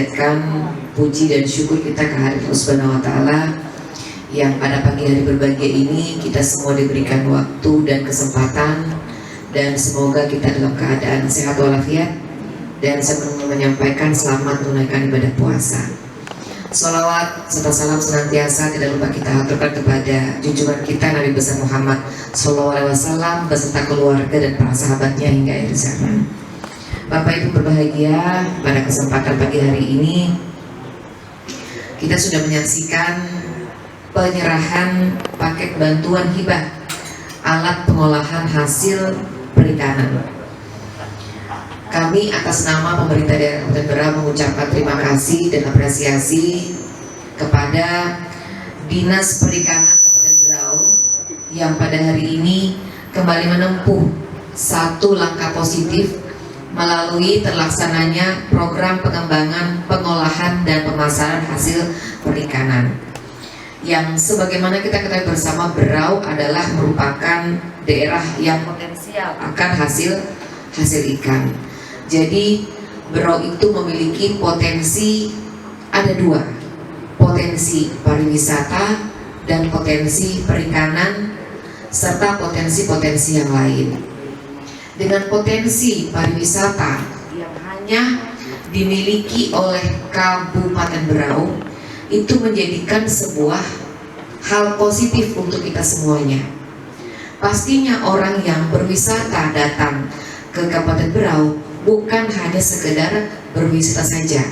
panjatkan puji dan syukur kita kehadirat Allah Subhanahu wa Ta'ala yang pada pagi hari berbahagia ini kita semua diberikan waktu dan kesempatan, dan semoga kita dalam keadaan sehat walafiat, dan sebelum menyampaikan selamat menunaikan ibadah puasa. Sholawat serta salam senantiasa tidak lupa kita aturkan kepada junjungan kita Nabi besar Muhammad SAW beserta keluarga dan para sahabatnya hingga akhir zaman. Bapak Ibu berbahagia, pada kesempatan pagi hari ini kita sudah menyaksikan penyerahan paket bantuan hibah alat pengolahan hasil perikanan. Kami atas nama pemerintah daerah Kabupaten Berau mengucapkan terima kasih dan apresiasi kepada Dinas Perikanan Kabupaten Berau yang pada hari ini kembali menempuh satu langkah positif melalui terlaksananya program pengembangan, pengolahan dan pemasaran hasil perikanan. Yang sebagaimana kita ketahui bersama, Berau adalah merupakan daerah yang potensial akan hasil ikan. Jadi Berau itu memiliki potensi, ada dua, potensi pariwisata dan potensi perikanan serta potensi-potensi yang lain. Dengan potensi pariwisata yang hanya dimiliki oleh Kabupaten Berau, itu menjadikan sebuah hal positif untuk kita semuanya. Pastinya orang yang berwisata datang ke Kabupaten Berau bukan hanya sekedar berwisata saja,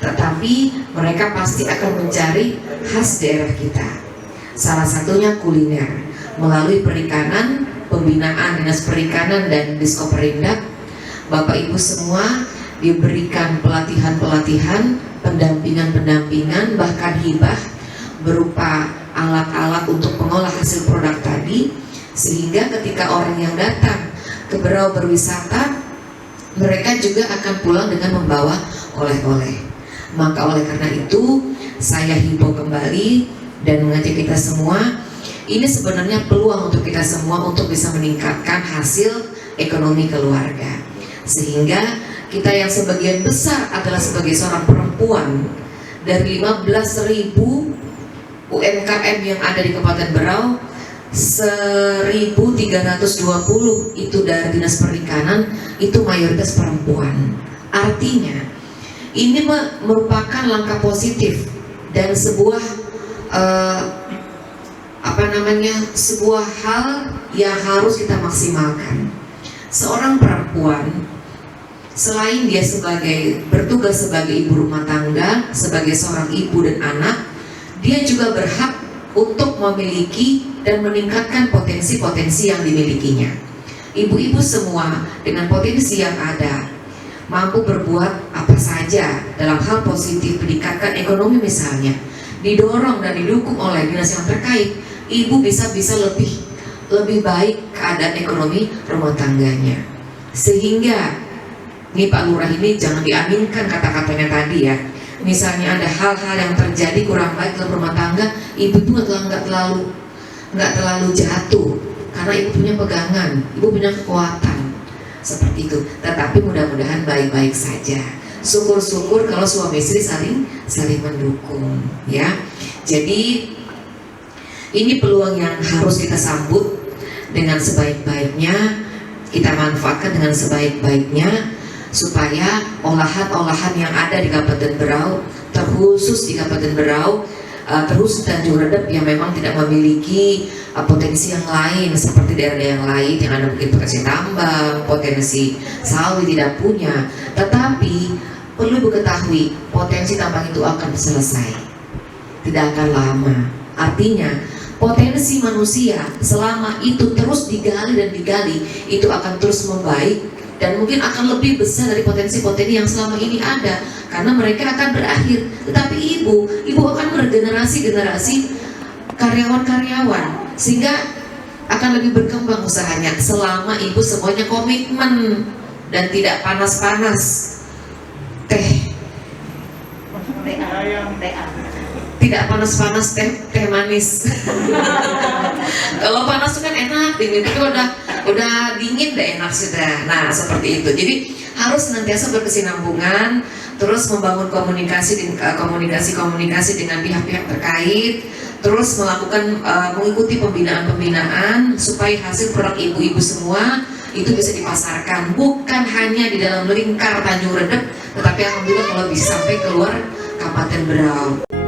tetapi mereka pasti akan mencari khas daerah kita. Salah satunya kuliner. Melalui perikanan, pembinaan Dinas Perikanan dan Diskoperindak, Bapak Ibu semua diberikan pelatihan-pelatihan, pendampingan-pendampingan, bahkan hibah berupa alat-alat untuk pengolah hasil produk tadi, sehingga ketika orang yang datang ke Berau berwisata, mereka juga akan pulang dengan membawa oleh-oleh. Maka oleh karena itu saya himbau kembali dan mengajak kita semua, ini sebenarnya peluang untuk kita semua untuk bisa meningkatkan hasil ekonomi keluarga. Sehingga kita yang sebagian besar adalah sebagai seorang perempuan, dari 15.000 UMKM yang ada di Kabupaten Berau, 1.320 itu dari Dinas Perikanan, itu mayoritas perempuan. Artinya ini merupakan langkah positif dan sebuah sebuah hal yang harus kita maksimalkan. Seorang perempuan, selain dia bertugas sebagai ibu rumah tangga, sebagai seorang ibu dan anak, dia juga berhak untuk memiliki dan meningkatkan potensi-potensi yang dimilikinya. Ibu-ibu semua dengan potensi yang ada mampu berbuat apa saja dalam hal positif, meningkatkan ekonomi misalnya, didorong dan didukung oleh dinas yang terkait, ibu bisa lebih baik keadaan ekonomi rumah tangganya. Sehingga ini Pak Lurah ini jangan diaminkan kata-katanya tadi ya. Misalnya ada hal-hal yang terjadi kurang baik dalam rumah tangga, ibu itu nggak terlalu jatuh, karena ibu punya pegangan, ibu punya kekuatan seperti itu. Tetapi mudah-mudahan baik-baik saja. Syukur-syukur kalau suami istri saling mendukung, ya. Jadi ini peluang yang harus kita sambut dengan sebaik-baiknya, kita manfaatkan dengan sebaik-baiknya, supaya olahan-olahan yang ada di Kabupaten Berau, terkhusus di Kabupaten Berau, terus Tanjung Redep yang memang tidak memiliki potensi yang lain seperti daerah yang lain yang ada mungkin potensi tambang, potensi sawit tidak punya. Tetapi perlu diketahui potensi tambang itu akan selesai, tidak akan lama. Artinya potensi manusia selama itu terus digali dan digali, itu akan terus membaik dan mungkin akan lebih besar dari potensi-potensi yang selama ini ada, karena mereka akan berakhir. Tetapi ibu akan bergenerasi-generasi karyawan-karyawan, sehingga akan lebih berkembang usahanya selama ibu semuanya komitmen dan tidak panas-panas. Tidak panas-panas teh manis. Kalau panas itu kan enak, dingin itu udah dingin, udah enak sudah. Nah seperti itu. Jadi harus senantiasa berkesinambungan, terus membangun komunikasi dengan pihak-pihak terkait, terus melakukan mengikuti pembinaan supaya hasil produk ibu-ibu semua itu bisa dipasarkan, bukan hanya di dalam lingkar Tanjung Redep, tetapi alhamdulillah kalau bisa sampai keluar Kabupaten Berau.